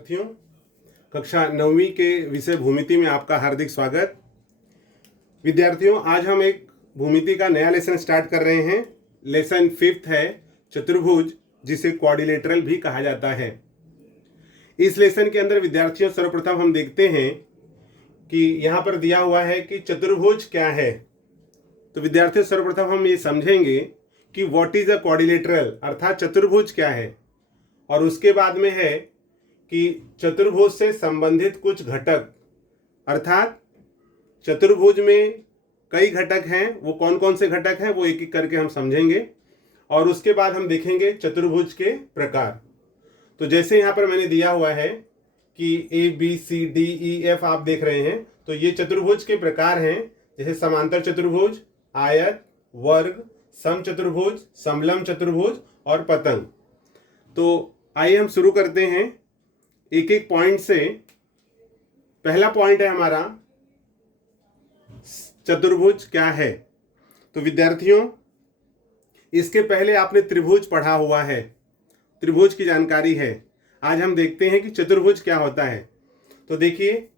विद्यार्थियों, कक्षा 9वीं के विषय भूमिति में आपका हार्दिक स्वागत। विद्यार्थियों, आज हम एक भूमिति का नया लेसन स्टार्ट कर रहे हैं। लेसन 5th है चतुर्भुज, जिसे क्वाड्रिलेटरल भी कहा जाता है। इस लेसन के अंदर विद्यार्थियों सर्वप्रथम हम देखते हैं कि यहाँ पर दिया हुआ है कि चतुर्भुज क्या है। तो विद्यार्थियों सर्वप्रथम हम ये समझेंगे कि व्हाट इज अ क्वाड्रिलेटरल, अर्थात चतुर्भुज क्या है, और उसके बाद में है कि चतुर्भुज से संबंधित कुछ घटक, अर्थात चतुर्भुज में कई घटक हैं, वो कौन कौन से घटक हैं वो एक एक करके हम समझेंगे। और उसके बाद हम देखेंगे चतुर्भुज के प्रकार। तो जैसे यहाँ पर मैंने दिया हुआ है कि ABCDEF आप देख रहे हैं, तो ये चतुर्भुज के प्रकार हैं, जैसे समांतर चतुर्भुज, आयत, वर्ग, समचतुर्भुज, समलंब चतुर्भुज और पतंग। तो आइए हम शुरू करते हैं एक एक पॉइंट से। पहला पॉइंट है हमारा चतुर्भुज क्या है। तो विद्यार्थियों, इसके पहले आपने त्रिभुज पढ़ा हुआ है, त्रिभुज की जानकारी है। आज हम देखते हैं कि चतुर्भुज क्या होता है। तो देखिए,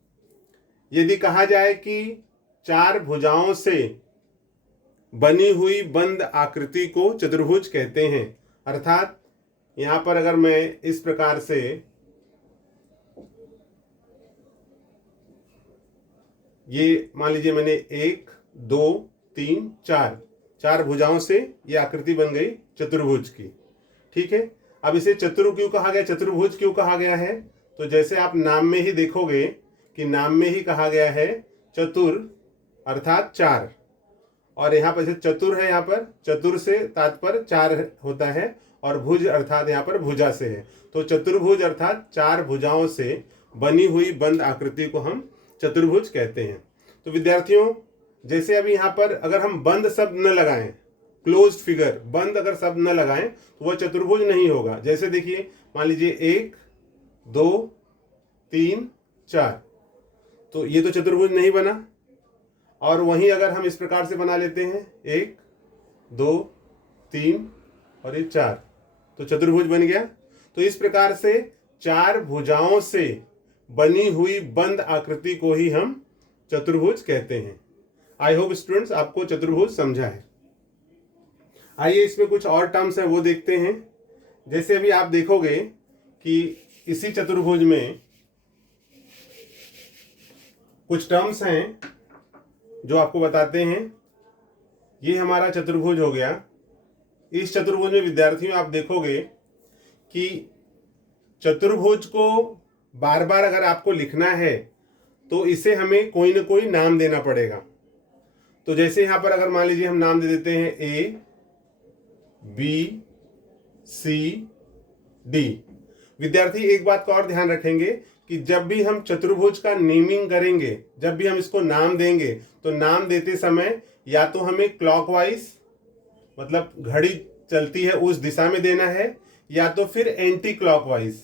यदि कहा जाए कि चार भुजाओं से बनी हुई बंद आकृति को चतुर्भुज कहते हैं। अर्थात यहां पर अगर मैं इस प्रकार से ये मान लीजिए, मैंने 1 2 3 4 भुजाओं से ये आकृति बन गई चतुर्भुज की। ठीक है, अब इसे चतुर क्यों कहा गया, चतुर्भुज क्यों कहा गया है? तो जैसे आप नाम में ही देखोगे कि नाम में ही कहा गया है चतुर अर्थात चार, और यहाँ पर चतुर है, यहाँ पर चतुर से तात्पर्य चार होता है, और भुज अर्थात यहाँ पर भुजा से है। तो चतुर्भुज अर्थात चार भुजाओं से बनी हुई बंद आकृति को हम चतुर्भुज कहते हैं। तो विद्यार्थियों, जैसे अभी यहाँ पर अगर हम बंद शब्द न लगाएं, क्लोज्ड फिगर, बंद अगर शब्द न लगाएं, तो वह चतुर्भुज नहीं होगा। जैसे देखिए, मान लीजिए 1 2 3 4, तो ये तो चतुर्भुज नहीं बना। और वहीं अगर हम इस प्रकार से बना लेते हैं 1 2 3 और ये 4, तो चतुर्भुज बन गया। तो इस प्रकार से चार भुजाओं से बनी हुई बंद आकृति को ही हम चतुर्भुज कहते हैं। आई होप स्टूडेंट्स आपको चतुर्भुज समझा है। आइए इसमें कुछ और टर्म्स हैं वो देखते हैं। जैसे अभी आप देखोगे कि इसी चतुर्भुज में कुछ टर्म्स हैं जो आपको बताते हैं। ये हमारा चतुर्भुज हो गया। इस चतुर्भुज में विद्यार्थियों आप देखोगे कि चतुर्भुज को बार बार अगर आपको लिखना है तो इसे हमें कोई ना कोई नाम देना पड़ेगा। तो जैसे यहाँ पर अगर मान लीजिए हम नाम दे देते हैं A B C D। विद्यार्थी एक बात का और ध्यान रखेंगे कि जब भी हम चतुर्भुज का नेमिंग करेंगे, जब भी हम इसको नाम देंगे, तो नाम देते समय या तो हमें क्लॉकवाइज, मतलब घड़ी चलती है उस दिशा में देना है, या तो फिर एंटी क्लॉकवाइज,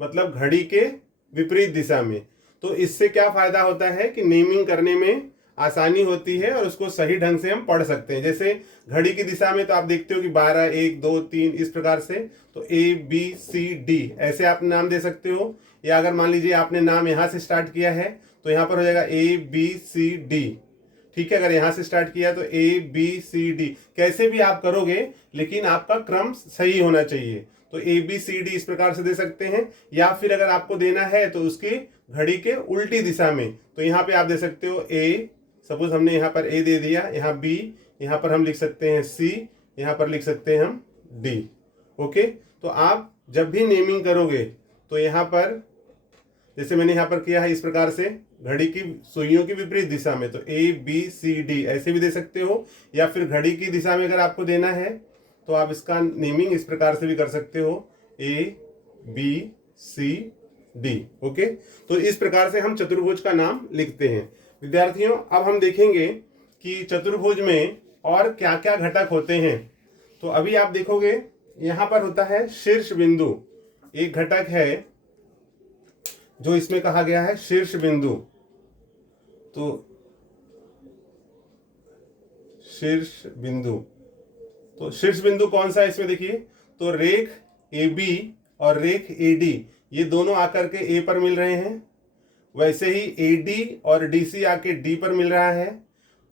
मतलब घड़ी के विपरीत दिशा में। तो इससे क्या फायदा होता है कि नेमिंग करने में आसानी होती है और उसको सही ढंग से हम पढ़ सकते हैं। जैसे घड़ी की दिशा में तो आप देखते हो कि 12 1 2 3 इस प्रकार से, तो ABCD ऐसे आप नाम दे सकते हो। या अगर मान लीजिए आपने नाम यहाँ से स्टार्ट किया है तो यहाँ पर हो जाएगा ABCD। ठीक है, अगर यहाँ से स्टार्ट किया तो ABCD, कैसे भी आप करोगे लेकिन आपका क्रम सही होना चाहिए। तो ABCD इस प्रकार से दे सकते हैं। या फिर अगर आपको देना है तो उसकी घड़ी के उल्टी दिशा में, तो यहाँ पे आप दे सकते हो A, सपोज हमने यहाँ पर A दे दिया, यहाँ B, यहाँ पर हम लिख सकते हैं C, यहाँ पर लिख सकते हैं हम D। ओके, तो आप जब भी नेमिंग करोगे तो यहाँ पर जैसे मैंने यहाँ पर किया है इस प्रकार से, घड़ी की सुइयों की विपरीत दिशा में, तो ABCD ऐसे भी दे सकते हो। या फिर घड़ी की दिशा में अगर आपको देना है तो आप इसका नेमिंग इस प्रकार से भी कर सकते हो, ABCD। ओके, तो इस प्रकार से हम चतुर्भुज का नाम लिखते हैं। विद्यार्थियों, अब हम देखेंगे कि चतुर्भुज में और क्या क्या घटक होते हैं। तो अभी आप देखोगे यहाँ पर होता है शीर्ष बिंदु, एक घटक है जो इसमें कहा गया है शीर्ष बिंदु। तो शीर्ष बिंदु, तो शीर्ष बिंदु कौन सा है इसमें देखिए, तो रेख AB और रेख AD ये दोनों आकर के ए पर मिल रहे हैं। वैसे ही AD और DC आके D पर मिल रहा है।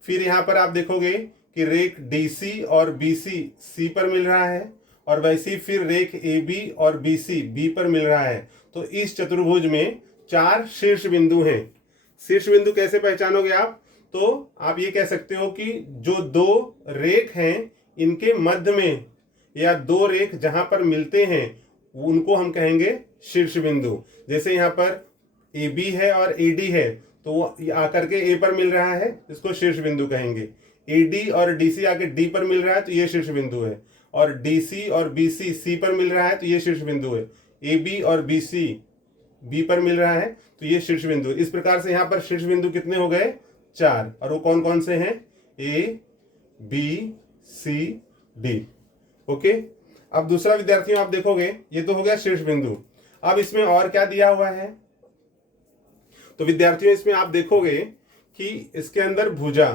फिर यहाँ पर आप देखोगे कि रेख DC और BC C पर मिल रहा है, और वैसे ही फिर रेख AB और BC B पर मिल रहा है। तो इस चतुर्भुज में 4 शीर्ष बिंदु हैं। शीर्ष बिंदु कैसे पहचानोगे आप? तो आप ये कह सकते हो कि जो 2 रेख हैं इनके मध्य में, या 2 रेख जहां पर मिलते हैं उनको हम कहेंगे शीर्ष बिंदु। जैसे यहाँ पर AB है और AD है, तो वो आकर के A पर मिल रहा है, इसको शीर्ष बिंदु कहेंगे। AD और DC आके D पर मिल रहा है, तो ये शीर्ष बिंदु है। और DC और BC C पर मिल रहा है, तो ये शीर्ष बिंदु है। AB और BC B पर मिल रहा है, तो ये शीर्ष बिंदु। इस प्रकार से यहाँ पर शीर्ष बिंदु कितने हो गए? 4। और वो कौन कौन से हैं? A, B, C, D। Okay. अब दूसरा विद्यार्थियों आप देखोगे, ये तो हो गया शीर्ष बिंदु। अब इसमें और क्या दिया हुआ है? तो विद्यार्थियों इसमें आप देखोगे कि इसके अंदर भुजा,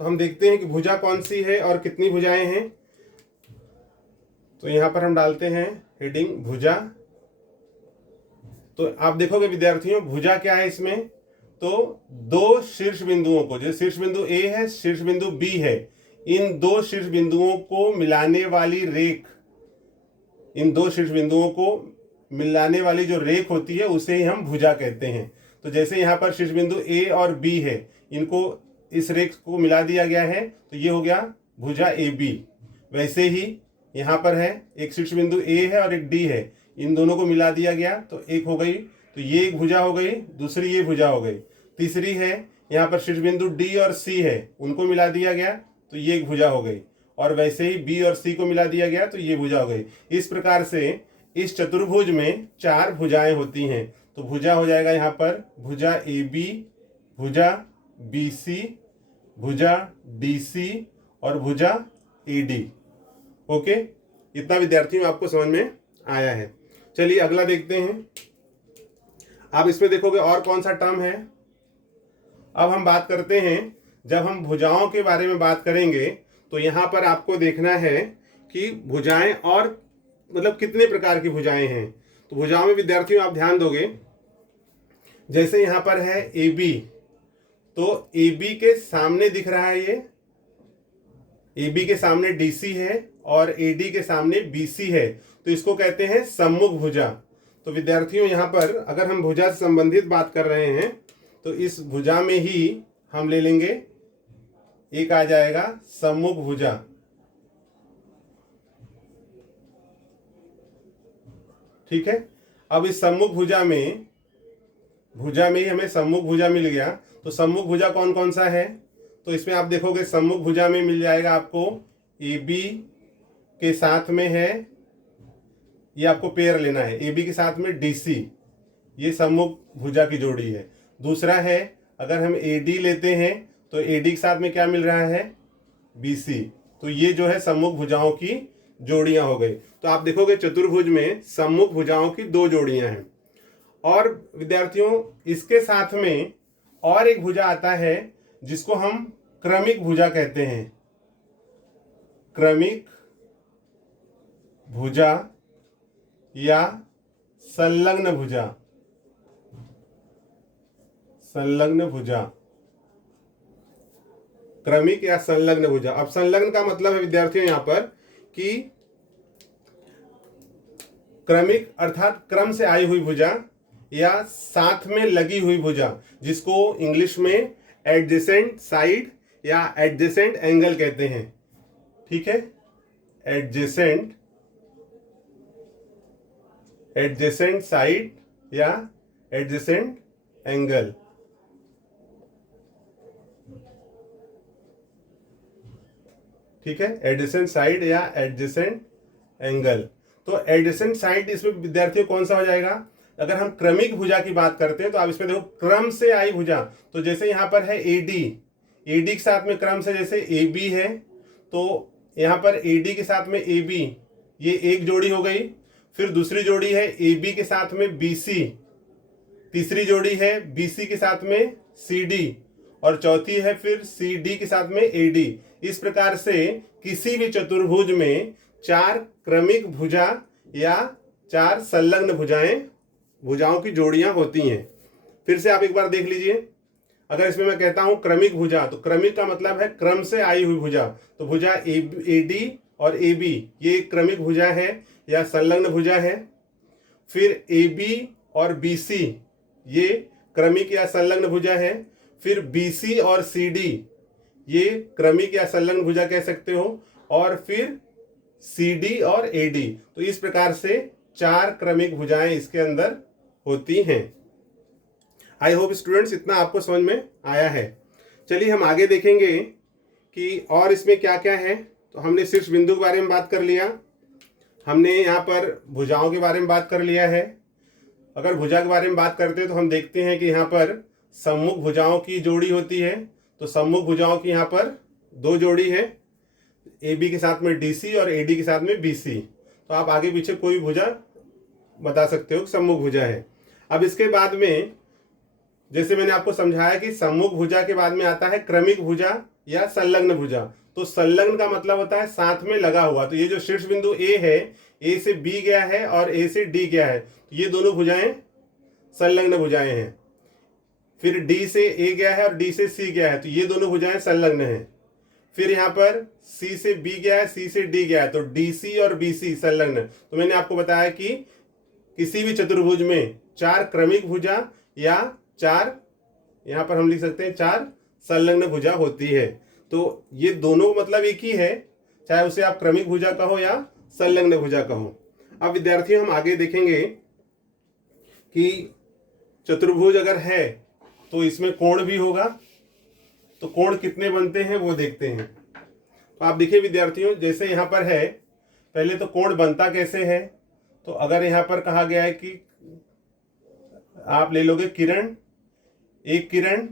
तो हम देखते हैं कि भुजा कौन सी है और कितनी भुजाएं हैं। तो यहां पर हम डालते हैं हेडिंग भुजा। तो आप देखोगे विद्यार्थियों भुजा क्या है इसमें? तो 2 शीर्ष बिंदुओं को, जो शीर्ष बिंदु A है, शीर्ष बिंदु B है, इन 2 शीर्ष बिंदुओं को मिलाने वाली रेख, इन 2 शीर्ष बिंदुओं को मिलाने वाली जो रेख होती है उसे ही हम भुजा कहते हैं। तो जैसे यहाँ पर शीर्ष बिंदु A और B है, इनको इस रेख को मिला दिया गया है, तो ये हो गया भुजा AB। वैसे ही यहाँ पर है एक शीर्ष बिंदु A है और एक D है, इन दोनों को मिला दिया गया तो एक हो गई, तो ये एक भुजा हो गई, दूसरी ये भुजा हो गई। तीसरी है यहाँ पर शीर्ष बिंदु D और C है, उनको मिला दिया गया तो ये एक भुजा हो गई। और वैसे ही B और C को मिला दिया गया तो ये भुजा हो गई। इस प्रकार से इस चतुर्भुज में 4 भुजाएं होती हैं। तो भुजा हो जाएगा यहाँ पर भुजा AB, भुजा BC, भुजा DC और भुजा AD। ओके, इतना विद्यार्थियों आपको समझ में आया है। चलिए अगला देखते हैं। आप इसमें देखोगे और कौन सा टर्म है। अब हम बात करते हैं, जब हम भुजाओं के बारे में बात करेंगे तो यहाँ पर आपको देखना है कि भुजाएं और मतलब कितने प्रकार की भुजाएं हैं। तो भुजाओं में विद्यार्थियों आप ध्यान दोगे, जैसे यहाँ पर है AB, तो AB के सामने दिख रहा है, ये AB के सामने DC है और AD के सामने BC है, तो इसको कहते हैं सम्मुख भुजा। तो विद्यार्थियों यहाँ पर अगर हम भुजा से संबंधित बात कर रहे हैं तो इस भुजा में ही हम ले लेंगे, एक आ जाएगा सम्मुख भुजा। ठीक है। अब इस सम्मुख भुजा में ही हमें सम्मुख भुजा मिल गया। तो सम्मुख भुजा कौन कौन सा है? तो इसमें आप देखोगे सम्मुख भुजा में मिल जाएगा आपको AB के साथ में है, ये आपको पेयर लेना है, AB के साथ में DC, ये सम्मुख भुजा की जोड़ी है। दूसरा है अगर हम AD लेते हैं तो AD के साथ में क्या मिल रहा है? BC। तो ये जो है सम्मुख भुजाओं की जोड़ियां हो गई। तो आप देखोगे चतुर्भुज में सम्मुख भुजाओं की 2 जोड़ियां हैं। और विद्यार्थियों इसके साथ में और एक भुजा आता है जिसको हम क्रमिक भुजा कहते हैं। क्रमिक भुजा या संलग्न भुजा। संलग्न भुजा, क्रमिक या संलग्न भुजा। अब संलग्न का मतलब है विद्यार्थियों यहां पर कि क्रमिक अर्थात क्रम से आई हुई भुजा या साथ में लगी हुई भुजा, जिसको इंग्लिश में एडजेसेंट साइड या एडजेसेंट एंगल कहते हैं। ठीक है, एडजेसेंट साइड या एडजेसेंट एंगल। ठीक है, एडजेसेंट साइड या एडजेसेंट एंगल। तो एडजेसेंट साइड इसमें विद्यार्थियों कौन सा हो जाएगा? अगर हम क्रमिक भुजा की बात करते हैं तो आप इसमें देखो क्रम से आई भुजा। तो जैसे यहां पर है AD के साथ में क्रम से जैसे AB है, तो यहां पर AD के साथ में AB, ये एक जोड़ी हो गई। फिर दूसरी जोड़ी है AB के साथ में BC, तीसरी जोड़ी है BC के साथ में CD, और चौथी है फिर CD के साथ में AD। इस प्रकार से किसी भी चतुर्भुज में 4 क्रमिक भुजा या 4 संलग्न भुजाएं भुजाओं की जोड़ियां होती हैं। फिर से आप एक बार देख लीजिए, अगर इसमें मैं कहता हूं क्रमिक भुजा, तो क्रमिक का मतलब है क्रम से आई हुई भुजा। तो भुजा AD और AB ये एक क्रमिक भुजा है या संलग्न भुजा है। फिर AB और BC ये क्रमिक या संलग्न भुजा है। फिर BC और CD ये क्रमिक या संलग्न भुजा कह सकते हो। और फिर CD और AD, तो इस प्रकार से 4 क्रमिक भुजाएं इसके अंदर होती हैं। आई होप स्टूडेंट्स इतना आपको समझ में आया है। चलिए हम आगे देखेंगे कि और इसमें क्या क्या है। तो हमने शीर्ष बिंदु के बारे में बात कर लिया, हमने यहाँ पर भुजाओं के बारे में बात कर लिया है। अगर भुजा के बारे में बात करते हैं तो हम देखते हैं कि यहाँ पर सम्मुख भुजाओं की जोड़ी होती है। तो सम्मुख भुजाओं की यहाँ पर 2 जोड़ी है, AB के साथ में DC और AD के साथ में BC। तो आप आगे पीछे कोई भुजा बता सकते हो कि सम्मुख भुजा है। अब इसके बाद में जैसे मैंने आपको समझाया कि सम्मुख भुजा के बाद में आता है क्रमिक भुजा या संलग्न भुजा। तो संलग्न का मतलब होता है साथ में लगा हुआ। तो ये जो शीर्ष बिंदु A है, A से B गया है और A से D गया है, तो ये दोनों भुजाएं संलग्न भुजाएं हैं। फिर D से A गया है और D से C गया है, तो ये दोनों भुजाएं संलग्न हैं। फिर यहाँ पर C से B गया है, C से D गया है, तो DC और BC संलग्न। तो मैंने आपको बताया कि किसी भी चतुर्भुज में 4 क्रमिक भुजा या 4, यहाँ पर हम लिख सकते हैं 4 संलग्न भुजा होती है। तो ये दोनों मतलब एक ही है, चाहे उसे आप क्रमिक भुजा कहो या संलग्न भुजा कहो। अब विद्यार्थियों हम आगे देखेंगे कि चतुर्भुज अगर है तो इसमें कोण भी होगा। तो कोण कितने बनते हैं वो देखते हैं। तो आप देखिए विद्यार्थियों, जैसे यहाँ पर है, पहले तो कोण बनता कैसे है। तो अगर यहाँ पर कहा गया है कि आप ले लोगे किरण, एक किरण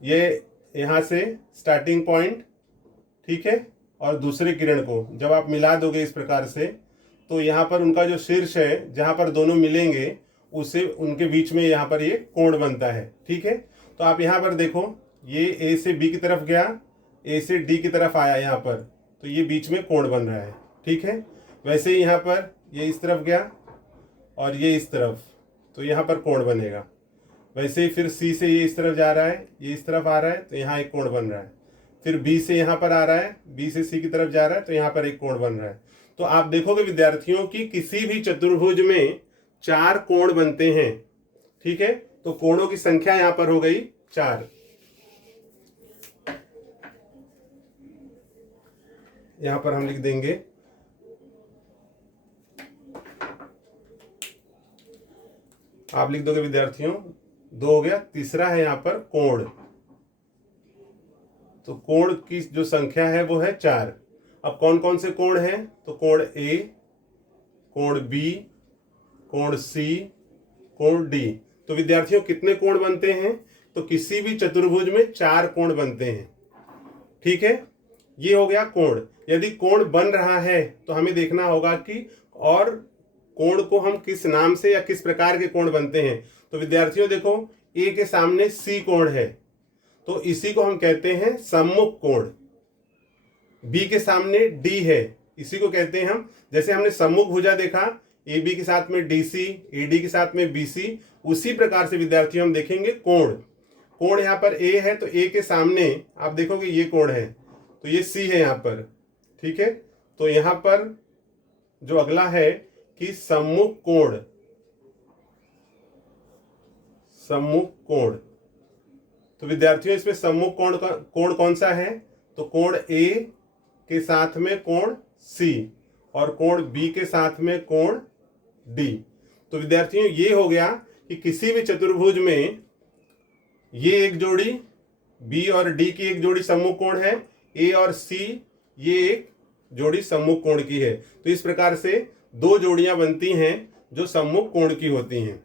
ये यहाँ से स्टार्टिंग पॉइंट, ठीक है, और दूसरे किरण को जब आप मिला दोगे इस प्रकार से, तो यहाँ पर उनका जो शीर्ष है जहाँ पर दोनों मिलेंगे उसे उनके बीच में यहाँ पर ये कोण बनता है, ठीक है। तो आप यहाँ पर देखो, ये A से B की तरफ गया, A से D की तरफ आया यहाँ पर, तो ये बीच में कोण बन रहा है, ठीक है। वैसे ही यहाँ पर ये इस तरफ गया और ये इस तरफ, तो यहाँ पर कोण बनेगा। वैसे ही फिर C से ये इस तरफ जा रहा है, ये इस तरफ आ रहा है, तो यहाँ एक कोण बन रहा है। फिर B से यहाँ पर आ रहा है, B से C की तरफ जा रहा है, तो यहाँ पर एक कोण बन रहा है। तो आप देखोगे विद्यार्थियों की किसी भी चतुर्भुज में 4 कोण बनते हैं, ठीक है। तो कोणों की संख्या यहाँ पर हो गई 4। यहाँ पर हम लिख देंगे आप लिख दोगे विद्यार्थियों 2 हो गया। तीसरा है यहाँ पर कोण। तो कोण की जो संख्या है वो है 4। अब कौन कौन से कोण हैं? तो कोण A, कोण B, कोण C, कोण D। तो विद्यार्थियों कितने कोण बनते हैं? तो किसी भी चतुर्भुज में 4 कोण बनते हैं, ठीक है। ये हो गया कोण। यदि कोण बन रहा है तो हमें देखना होगा कि और कोण को हम किस नाम से या किस प्रकार के कोण बनते हैं। तो विद्यार्थियों देखो, A के सामने C कोण है, तो इसी को हम कहते हैं सम्मुख कोण। B के सामने D है, इसी को कहते हैं हम, जैसे हमने सम्मुख भुजा देखा AB के साथ में DC, AD के साथ में BC, उसी प्रकार से विद्यार्थियों हम देखेंगे कोण। कोण यहाँ पर A है, तो A के सामने आप देखोगे ये कोण है, तो ये C है यहाँ पर, ठीक है। तो यहाँ पर जो अगला है कि सम्मुख कोण, सम्मुख कोण। तो विद्यार्थियों इसमें सम्मुख कोण कौन सा है? तो कोण A के साथ में कोण C और कोण B के साथ में कोण D। तो विद्यार्थियों ये हो गया कि किसी भी चतुर्भुज में ये एक जोड़ी B और D की एक जोड़ी सम्मुख कोण है, A और C ये एक जोड़ी सम्मुख कोण की है। तो इस प्रकार से 2 जोड़ियां बनती हैं जो सम्मुख कोण की होती हैं।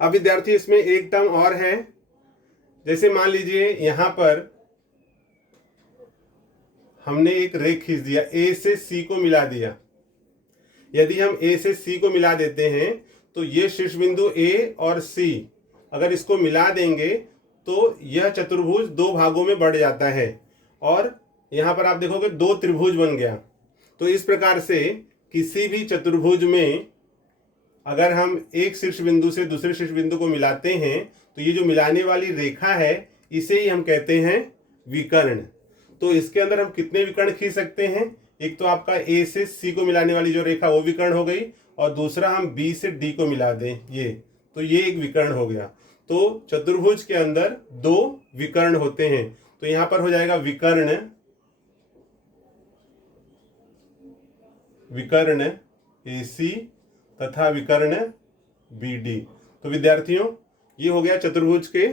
अब विद्यार्थी इसमें एक टर्म और है, जैसे मान लीजिए यहां पर हमने एक रेख खींच दिया, A से C को मिला दिया। यदि हम A से C को मिला देते हैं तो ये शीर्ष बिंदु A और C अगर इसको मिला देंगे तो यह चतुर्भुज 2 भागों में बढ़ जाता है और यहाँ पर आप देखोगे 2 त्रिभुज बन गया। तो इस प्रकार से किसी भी चतुर्भुज में अगर हम एक शीर्ष बिंदु से दूसरे शीर्ष बिंदु को मिलाते हैं तो ये जो मिलाने वाली रेखा है इसे ही हम कहते हैं विकर्ण। तो इसके अंदर हम कितने विकर्ण खींच सकते हैं? एक तो आपका ए से सी को मिलाने वाली जो रेखा वो विकर्ण हो गई, और दूसरा हम बी से डी को मिला दें तो ये एक विकर्ण हो गया। तो चतुर्भुज के अंदर दो विकर्ण होते हैं। तो यहां पर हो जाएगा विकर्ण AC तथा विकर्ण BD। तो विद्यार्थियों ये हो गया चतुर्भुज के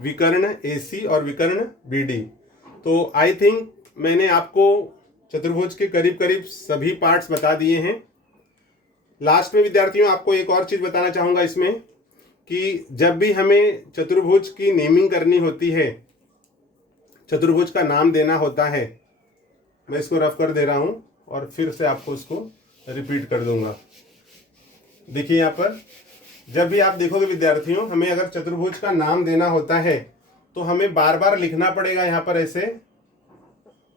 विकर्ण AC और विकर्ण BD। तो आई थिंक मैंने आपको चतुर्भुज के करीब करीब सभी पार्ट्स बता दिए हैं। लास्ट में विद्यार्थियों आपको एक और चीज बताना चाहूंगा इसमें कि जब भी हमें चतुर्भुज की नेमिंग करनी होती है, चतुर्भुज का नाम देना होता है, मैं इसको रफ कर दे रहा हूं और फिर से आपको इसको रिपीट कर दूंगा। देखिए यहाँ पर जब भी आप देखोगे विद्यार्थियों, हमें अगर चतुर्भुज का नाम देना होता है तो हमें बार बार लिखना पड़ेगा यहाँ पर ऐसे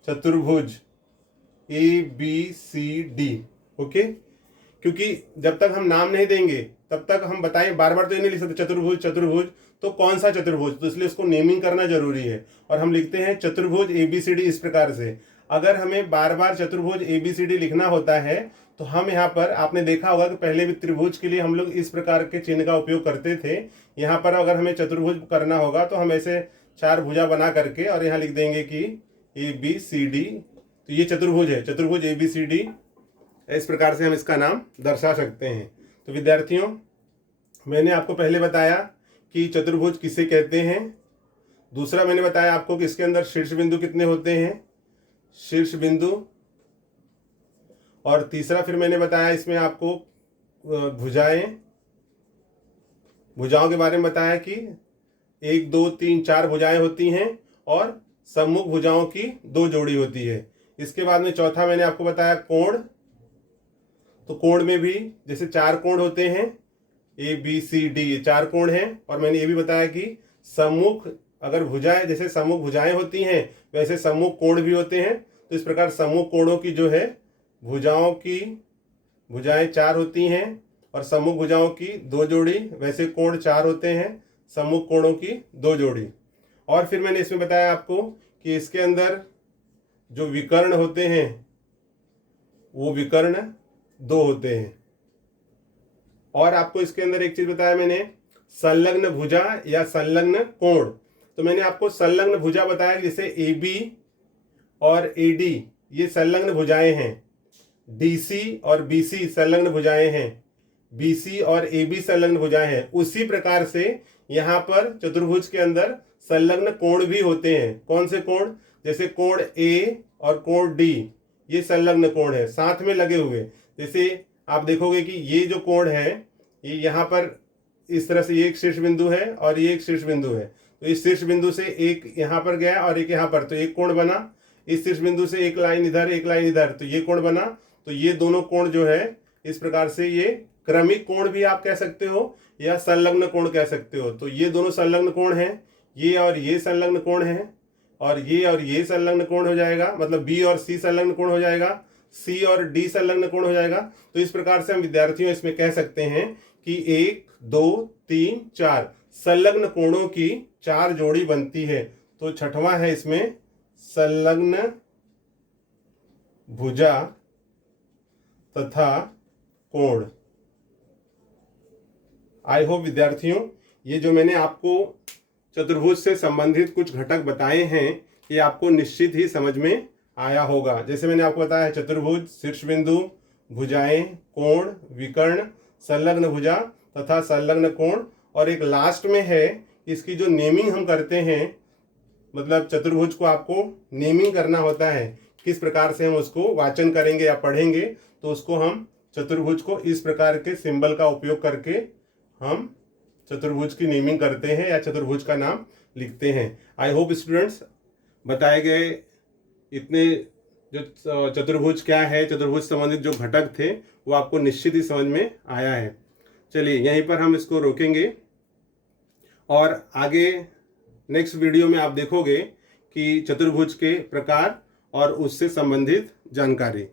चतुर्भुज ABCD। ओके, क्योंकि जब तक हम नाम नहीं देंगे तब तक हम बताएं बार बार तो ये नहीं लिख सकते चतुर्भुज तो कौन सा चतुर्भुज, तो इसलिए उसको नेमिंग करना जरूरी है। और हम लिखते हैं चतुर्भुज ABCD इस प्रकार से। अगर हमें बार बार चतुर्भुज ABCD लिखना होता है तो हम यहाँ पर, आपने देखा होगा कि पहले भी त्रिभुज के लिए हम लोग इस प्रकार के चिन्ह का उपयोग करते थे। यहाँ पर अगर हमें चतुर्भुज करना होगा तो हम ऐसे चार भुजा बना करके और यहाँ लिख देंगे कि ABCD। तो ये चतुर्भुज है, चतुर्भुज ABCD। इस प्रकार से हम इसका नाम दर्शा सकते हैं। तो विद्यार्थियों मैंने आपको पहले बताया कि चतुर्भुज किसे कहते हैं। दूसरा मैंने बताया आपको कि इसके अंदर शीर्ष बिंदु कितने होते हैं, शीर्ष बिंदु। और तीसरा फिर मैंने बताया इसमें आपको भुजाओं के बारे में बताया कि 1 2 3 4 भुजाएं होती हैं और सम्मुख भुजाओं की 2 जोड़ी होती है। इसके बाद में चौथा मैंने आपको बताया कोण। तो कोण में भी जैसे 4 कोण होते हैं, ABCD ये 4 कोण हैं। और मैंने ये भी बताया कि सम्मुख, अगर भुजाएं जैसे सम्मुख भुजाएं होती हैं वैसे सम्मुख कोण भी होते हैं। तो इस प्रकार सम्मुख कोणों की जो है भुजाएं 4 होती हैं और सम्मुख भुजाओं की 2 जोड़ी, वैसे कोण 4 होते हैं, सम्मुख कोणों की 2 जोड़ी। और फिर मैंने इसमें बताया आपको कि इसके अंदर जो विकर्ण होते हैं वो विकर्ण 2 होते हैं। और आपको इसके अंदर एक चीज बताया मैंने, संलग्न भुजा या संलग्न कोण। तो मैंने आपको संलग्न भुजा बताया, जैसे AB और AD ये संलग्न भुजाएं हैं, DC और BC संलग्न भुजाएं हैं, BC और AB संलग्न भुजाएं हैं। उसी प्रकार से यहाँ पर चतुर्भुज के अंदर संलग्न कोण भी होते हैं। कौन से कोण? जैसे कोण A और कोण D ये संलग्न कोण है, साथ में लगे हुए। जैसे आप देखोगे कि ये जो कोण है ये यहाँ पर इस तरह से, ये एक शीर्ष बिंदु है और ये एक शीर्ष बिंदु है। तो इस शीर्ष बिंदु से एक यहाँ पर गया और एक यहाँ पर, तो एक कोण बना। इस शीर्ष बिंदु से एक लाइन इधर एक लाइन इधर, तो ये कोण बना। तो ये दोनों कोण जो है इस प्रकार से ये क्रमिक कोण भी आप कह सकते हो या संलग्न कोण कह सकते हो। तो ये दोनों संलग्न कोण हैं, ये और ये संलग्न कोण है, और ये संलग्न कोण हो जाएगा, मतलब B और C संलग्न कोण हो जाएगा, C और D संलग्न कोण हो जाएगा। तो इस प्रकार से हम विद्यार्थियों इसमें कह सकते हैं कि 1 2 3 4 संलग्न कोणों की 4 जोड़ी बनती है। तो छठवां है इसमें संलग्न भुजा तथा कोण। आई होप विद्यार्थियों ये जो मैंने आपको चतुर्भुज से संबंधित कुछ घटक बताए हैं ये आपको निश्चित ही समझ में आया होगा। जैसे मैंने आपको बताया है चतुर्भुज, शीर्ष बिंदु, भुजाएं, कोण, विकर्ण, संलग्न भुजा तथा संलग्न कोण। और एक लास्ट में है इसकी जो नेमिंग हम करते हैं, मतलब चतुर्भुज को आपको नेमिंग करना होता है, किस प्रकार से हम उसको वाचन करेंगे या पढ़ेंगे। तो उसको हम चतुर्भुज को इस प्रकार के सिंबल का उपयोग करके हम चतुर्भुज की नेमिंग करते हैं या चतुर्भुज का नाम लिखते हैं। आई होप स्टूडेंट्स बताए गए इतने जो चतुर्भुज क्या है, चतुर्भुज संबंधित जो घटक थे वो आपको निश्चित ही समझ में आया है। चलिए यहीं पर हम इसको रोकेंगे और आगे नेक्स्ट वीडियो में आप देखोगे कि चतुर्भुज के प्रकार और उससे संबंधित जानकारी।